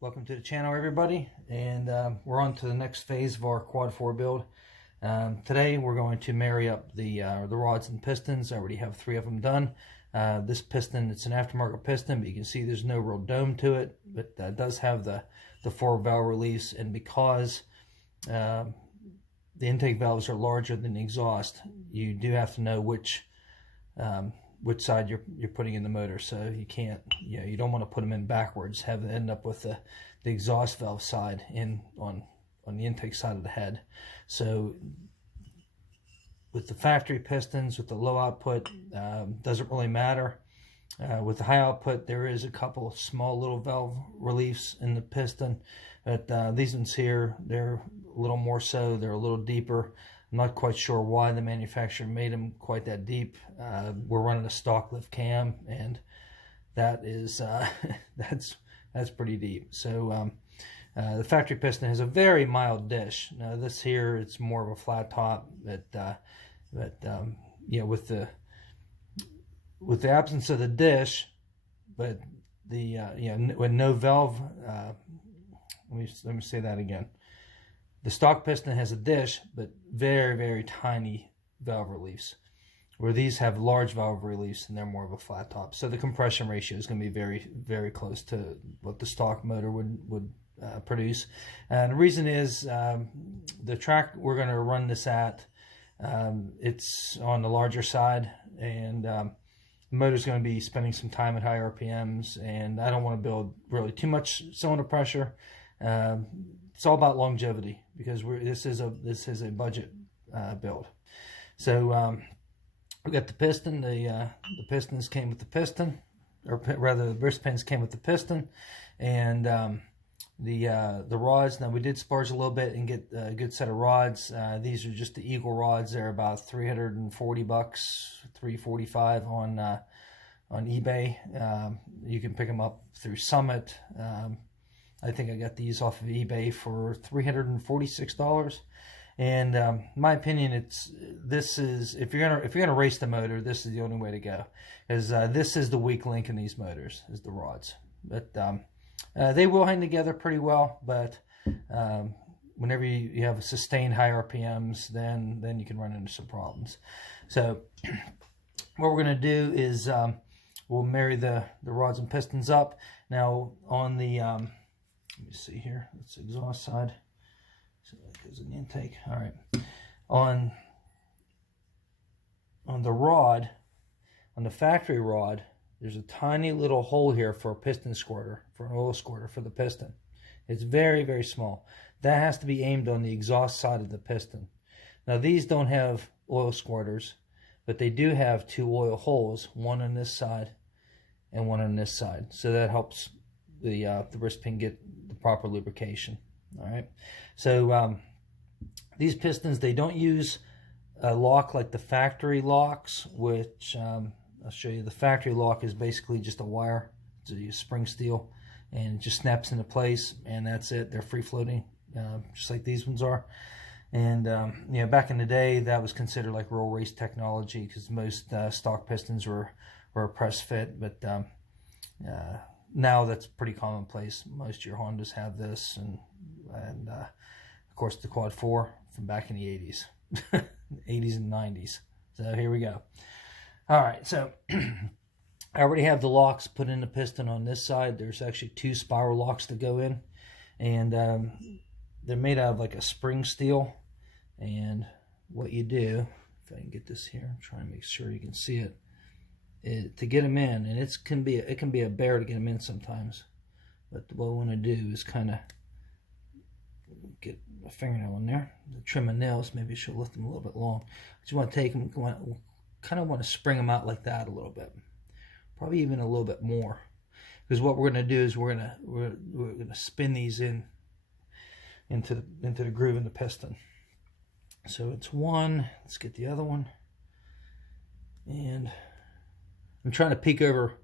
Welcome to the channel, everybody, and we're on to the next phase of our Quad 4 build. Today we're going to marry up the rods and pistons. I already have 3 of them done. This piston, it's an aftermarket piston, but you can see there's no real dome to it, but does have the 4 valve release, and because the intake valves are larger than the exhaust, you do have to know which side you're putting in the motor. So you can't, you don't want to put them in backwards, have it end up with the exhaust valve side in on the intake side of the head. So with the factory pistons, with the low output, doesn't really matter. With the high output, there is a couple of small little valve reliefs in the piston, but these ones here, they're a little more so, they're a little deeper. I'm not quite sure why the manufacturer made them quite that deep. We're running a stock lift cam, and that is that's pretty deep. So the factory piston has a very mild dish. Now this here, it's more of a flat top, but you know, with the absence of the dish, but the you know, with no valve. Let me say that again. The stock piston has a dish, but very, very tiny valve reliefs, where these have large valve reliefs and they're more of a flat top. So the compression ratio is going to be very, very close to what the stock motor would produce. And the reason is the track we're going to run this at, it's on the larger side, and the motor's going to be spending some time at high RPMs, and I don't want to build really too much cylinder pressure. It's all about longevity, because this is a budget build. So we got the piston. The pistons came with the piston, or rather the wrist pins came with the piston, and the rods. Now we did sparge a little bit and get a good set of rods. These are just the Eagle rods. They're about $340, $345 on eBay. You can pick them up through Summit. I think I got these off of eBay for $346, and my opinion, this is, if you're gonna race the motor, this is the only way to go, because this is the weak link in these motors, is the rods. But they will hang together pretty well, but whenever you have sustained high RPMs, then you can run into some problems. So what we're gonna do is we'll marry the rods and pistons up. Now on the let me see here. That's the exhaust side. So that goes in the intake. All right. On the rod, on the factory rod, there's a tiny little hole here for a piston squirter, for an oil squirter for the piston. It's very, very small. That has to be aimed on the exhaust side of the piston. Now these don't have oil squirters, but they do have 2 oil holes, one on this side and one on this side. So that helps the wrist pin get the proper lubrication. All right, so these pistons, they don't use a lock like the factory locks, which I'll show you. The factory lock is basically just a wire, it's a spring steel, and it just snaps into place, and that's it. They're free floating, just like these ones are. And you know, back in the day, that was considered like real race technology, because most stock pistons were a press fit, but now that's pretty commonplace. Most of your Hondas have this, and of course the Quad 4 from back in the 80s, 80s and 90s. So here we go. All right, so I already have the locks put in the piston on this side. There's actually 2 spiral locks to go in, and they're made out of like a spring steel. And what you do, if I can get this here, I'm trying to make sure you can see it. To get them in, and it can be a bear to get them in sometimes, but what we want to do is kind of get a fingernail in there, trim my nails. Maybe I should lift them a little bit long. Just want to take them, kind of want to spring them out like that a little bit, probably even a little bit more, because what we're going to do is we're going to spin these into the groove in the piston. So it's one. Let's get the other one, and I'm trying to peek over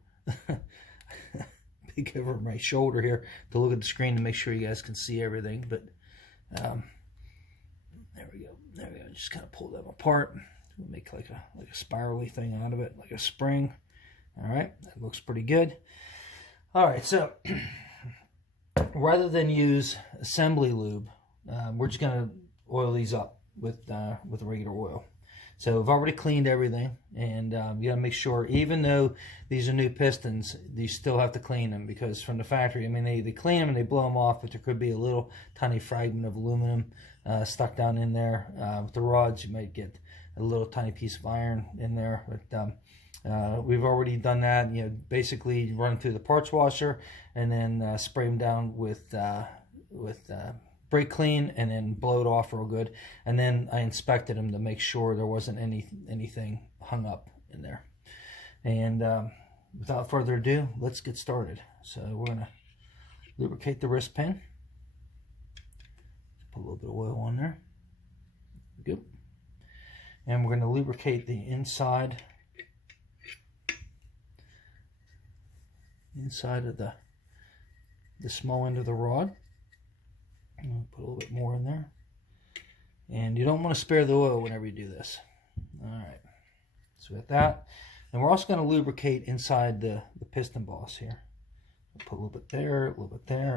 my shoulder here to look at the screen to make sure you guys can see everything. But there we go. There we go. Just kind of pull them apart. We'll make like a spirally thing out of it, like a spring. All right, that looks pretty good. All right, so rather than use assembly lube, we're just going to oil these up with regular oil. So I've already cleaned everything, and you got to make sure, even though these are new pistons, you still have to clean them, because from the factory, I mean, they clean them and they blow them off, but there could be a little tiny fragment of aluminum stuck down in there. With the rods, you might get a little tiny piece of iron in there, but we've already done that. You know, basically run them through the parts washer and then spray them down with brake clean, and then blow it off real good. And then I inspected them to make sure there wasn't anything hung up in there. And without further ado, let's get started. So we're gonna lubricate the wrist pin. Put a little bit of oil on there. Good. And we're gonna lubricate the inside of the small end of the rod. Put a little bit more in there. And you don't want to spare the oil whenever you do this. Alright, so with that, and we're also going to lubricate inside the piston boss here. We'll put a little bit there,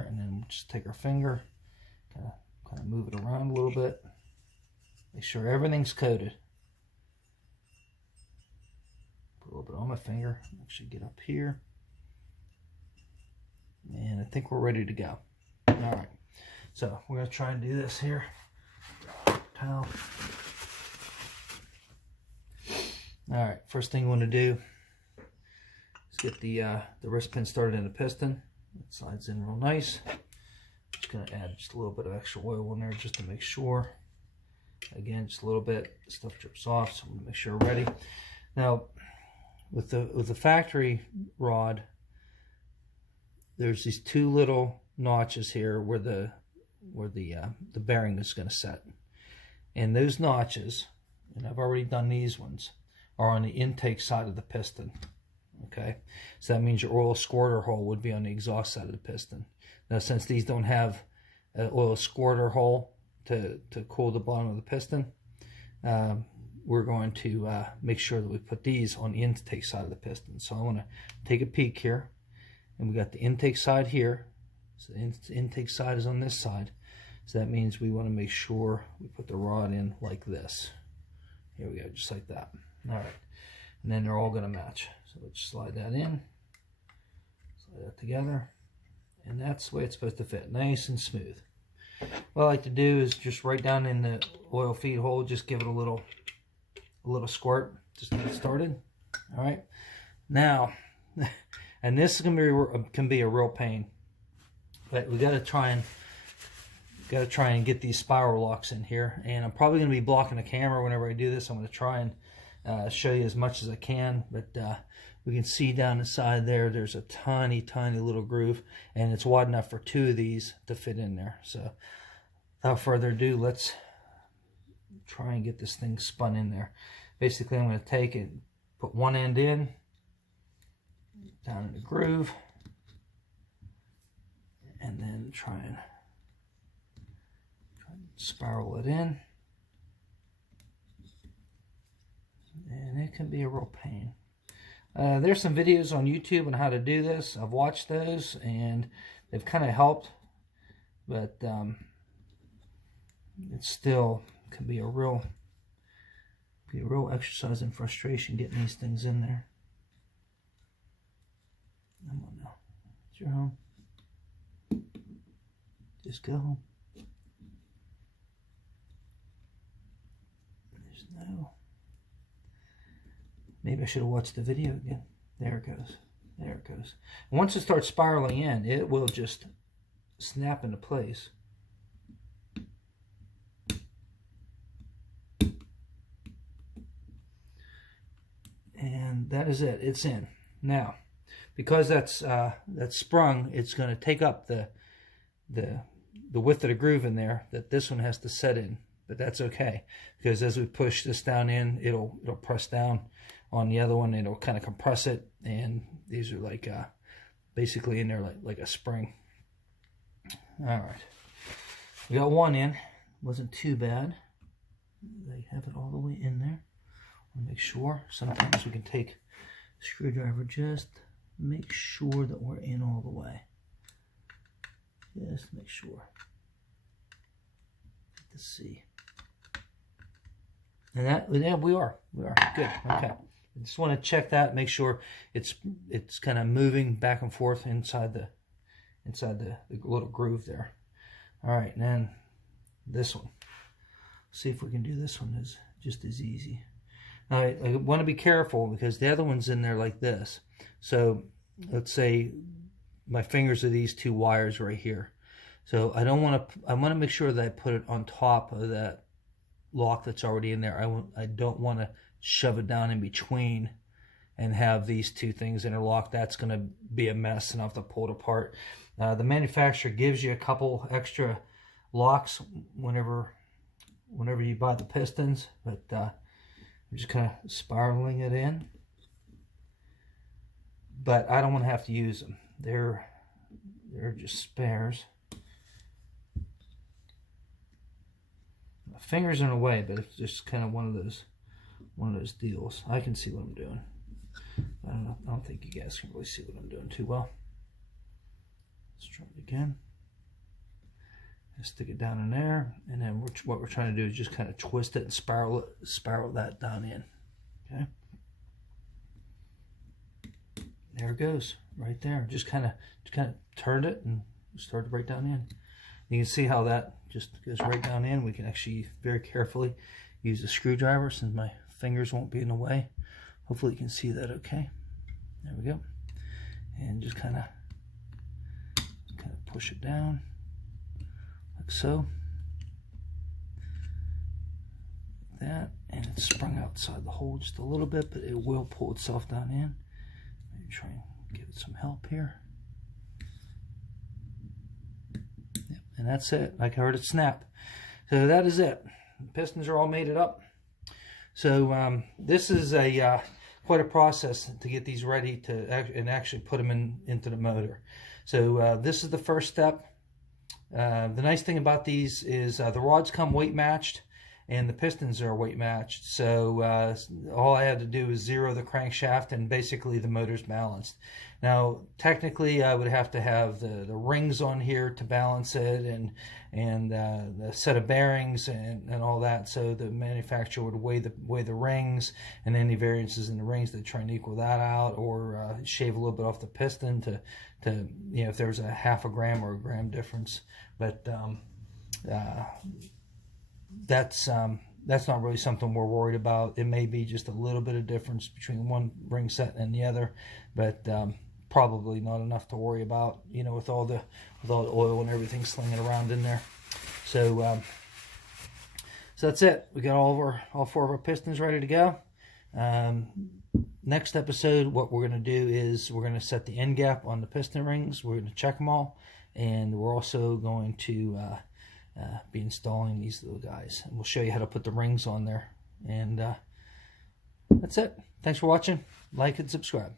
and then we'll just take our finger, kind of move it around a little bit. Make sure everything's coated. Put a little bit on my finger, actually get up here. And I think we're ready to go. Alright. So we're going to try and do this here. Towel. Alright, first thing you want to do is get the wrist pin started in the piston. It slides in real nice. Just going to add just a little bit of extra oil in there just to make sure. Again, just a little bit. Stuff drips off, so we'll make sure we're ready. Now, with the factory rod, there's these two little notches here where the bearing is going to set, and those notches, and I've already done these ones, are on the intake side of the piston. Okay, so that means your oil squirter hole would be on the exhaust side of the piston. Now, since these don't have an oil squirter hole to cool the bottom of the piston, we're going to make sure that we put these on the intake side of the piston. So I want to take a peek here, and we got the intake side here. So the intake side is on this side. So that means we want to make sure we put the rod in like this. Here we go, just like that. All right, and then they're all going to match. So let's slide that in, slide that together, and that's the way it's supposed to fit, nice and smooth. What I like to do is just right down in the oil feed hole, just give it a little squirt, just to get started. All right, now, and this can be a real pain. But we got to try and get these spiral locks in here, and I'm probably going to be blocking the camera whenever I do this. I'm going to try and show you as much as I can, but we can see down the side there's a tiny little groove, and it's wide enough for two of these to fit in there. So without further ado, let's try and get this thing spun in there. Basically, I'm going to take it, put one end in, down in the groove, and then try and spiral it in. And it can be a real pain. There's some videos on YouTube on how to do this. I've watched those, and they've kind of helped, but it still can be a real exercise in frustration getting these things in there. Come on now, it's your home. Just go home. There's no... Maybe I should have watched the video again. There it goes. There it goes. And once it starts spiraling in, it will just snap into place. And that is it. It's in. Now, because that's sprung, it's going to take up the width of the groove in there that this one has to set in. But that's okay, because as we push this down in, it'll press down on the other one. It'll kind of compress it, and these are like basically in there like a spring. All right, we got one in. Wasn't too bad. They have it all the way in there. I'll make sure. Sometimes we can take a screwdriver, just make sure that we're in all the way. Just make sure. Let's see. And that, yeah, we are good. Okay. I just want to check that, make sure it's kind of moving back and forth inside the little groove there. All right, and then this one. See if we can do this one as just as easy. Now, I want to be careful because the other one's in there like this. So let's say my fingers are these two wires right here. So I want to make sure that I put it on top of that lock that's already in there. I don't want to shove it down in between and have these two things interlocked. That's going to be a mess and I'll have to pull it apart. The manufacturer gives you a couple extra locks whenever you buy the pistons, but I'm just kind of spiraling it in. But I don't want to have to use them. They're just spares. My fingers in the way, but it's just kind of one of those deals. I can see what I'm doing. I don't think you guys can really see what I'm doing too well. Let's try it again. Stick it down in there, and then what we're trying to do is just kind of twist it and spiral that down in. Okay. There it goes, right there. Just kind of turned it and start to break down in. You can see how that just goes right down in. We can actually very carefully use the screwdriver since my fingers won't be in the way. Hopefully you can see that okay. There we go. And just kind of push it down like so. Like that, and it's sprung outside the hole just a little bit, but it will pull itself down in. Maybe try and give it some help here. Yep, and that's it. I heard it snap. So that is it. The pistons are all mated up. So this is a quite a process to get these ready to actually put them into the motor. So this is the first step. The nice thing about these is the rods come weight matched and the pistons are weight matched. So all I had to do is zero the crankshaft and basically the motor's balanced. Now technically I would have to have the rings on here to balance it and the set of bearings and all that. So the manufacturer would weigh the rings and any variances in the rings to try and equal that out, or shave a little bit off the piston to you know, if there was a half a gram or a gram difference. But that's not really something we're worried about. It may be just a little bit of difference between one ring set and the other, but probably not enough to worry about, you know, with all the oil and everything slinging around in there. So so that's it. We got all four of our pistons ready to go. Next episode, what we're going to do is we're going to set the end gap on the piston rings. We're going to check them all, and we're also going to be installing these little guys, and we'll show you how to put the rings on there. And that's it. Thanks for watching. Like and subscribe.